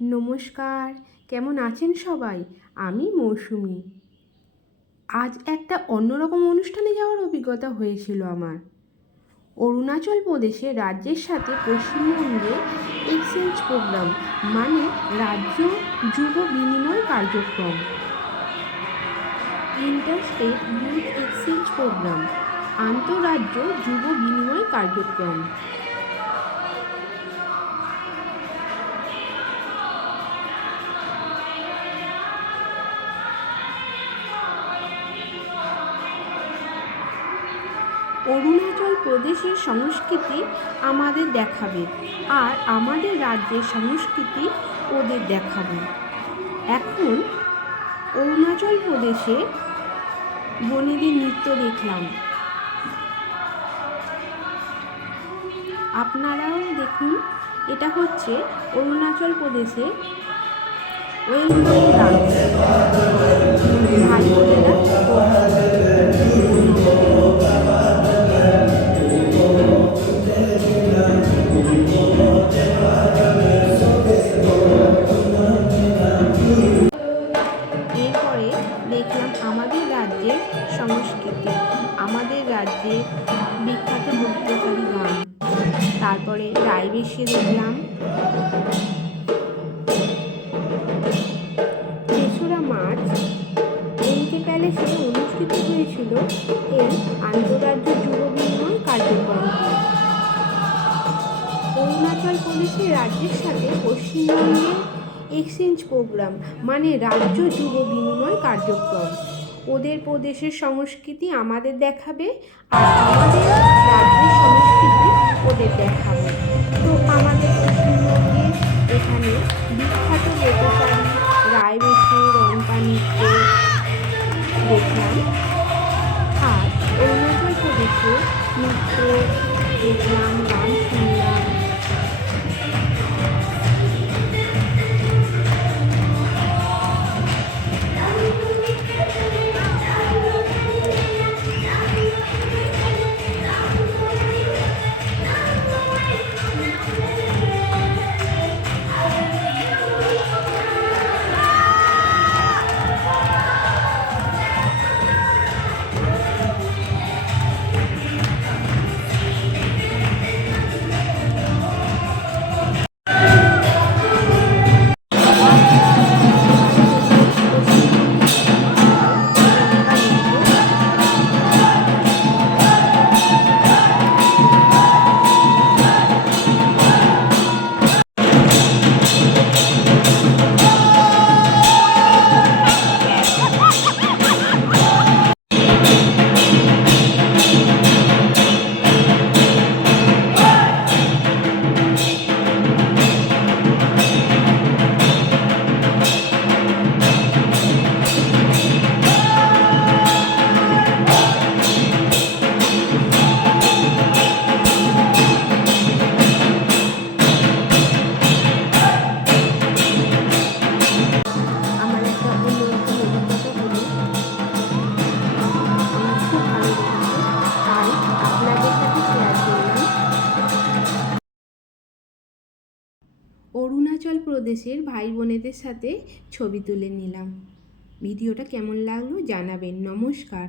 নমস্কার, কেমন আছেন সবাই? আমি মৌসুমি। আজ একটা অন্যরকম অনুষ্ঠানে যাওয়ার অভিজ্ঞতা হয়েছিল আমার। অরুণাচল প্রদেশের রাজ্যের সাথে পশ্চিমবঙ্গে এক্সচেঞ্জ প্রোগ্রাম, মানে রাজ্য যুব বিনিময় কার্যক্রম। Inter state youth exchange programme, আন্তঃরাজ্য যুব বিনিময় কার্যক্রম। অরুণাচল প্রদেশের সংস্কৃতি আমাদের দেখাবে, আর আমাদের রাজ্যের সংস্কৃতি ওদের দেখাবে। এখন অরুণাচল প্রদেশে বনেদি নৃত্য দেখলাম, আপনারাও দেখুন। এটা হচ্ছে অরুণাচল প্রদেশে ওয়েলকাম ডান্স, ভাই বোনেরা এরপরে দেখলাম আমাদের রাজ্যের সংস্কৃতি, আমাদের রাজ্যের বিখ্যাত নৃত্যকারী গান। তারপরে রায়বেশে দেখলাম। ৩রা মার্চ এনকে প্যালেসে অনুষ্ঠিত হয়েছিল এই আন্তঃরাজ্য যুব বিনিময় কার্যক্রমটি। অরুণাচল প্রদেশের রাজ্যের সাথে পশ্চিমবঙ্গের এক্সচেঞ্জ প্রোগ্রাম, মানে রাজ্য যুব বিনিময় কার্যক্রম। ওদের প্রদেশের সংস্কৃতি আমাদের দেখাবে, আর আমাদের রাজ্যের সংস্কৃতি ওদের দেখাবে। তো আমাদের পশ্চিমবঙ্গে এখানে বিখ্যাত লোককারী রায়বেশে রংপা নৃত্য দেখলাম, আর অরুণাচল প্রদেশে নৃত্য দেখলাম, গান শুনলাম। আমার একটা অন্যরকম অভিজ্ঞতা হলো, আমার খুব ভালো লেগেছে, তাই আপনাদের সাথে শেয়ার করলাম। অরুণাচল প্রদেশের ভাই বোনেদের সাথে ছবি তুলে নিলাম। ভিডিওটা কেমন লাগলো জানাবেন। নমস্কার।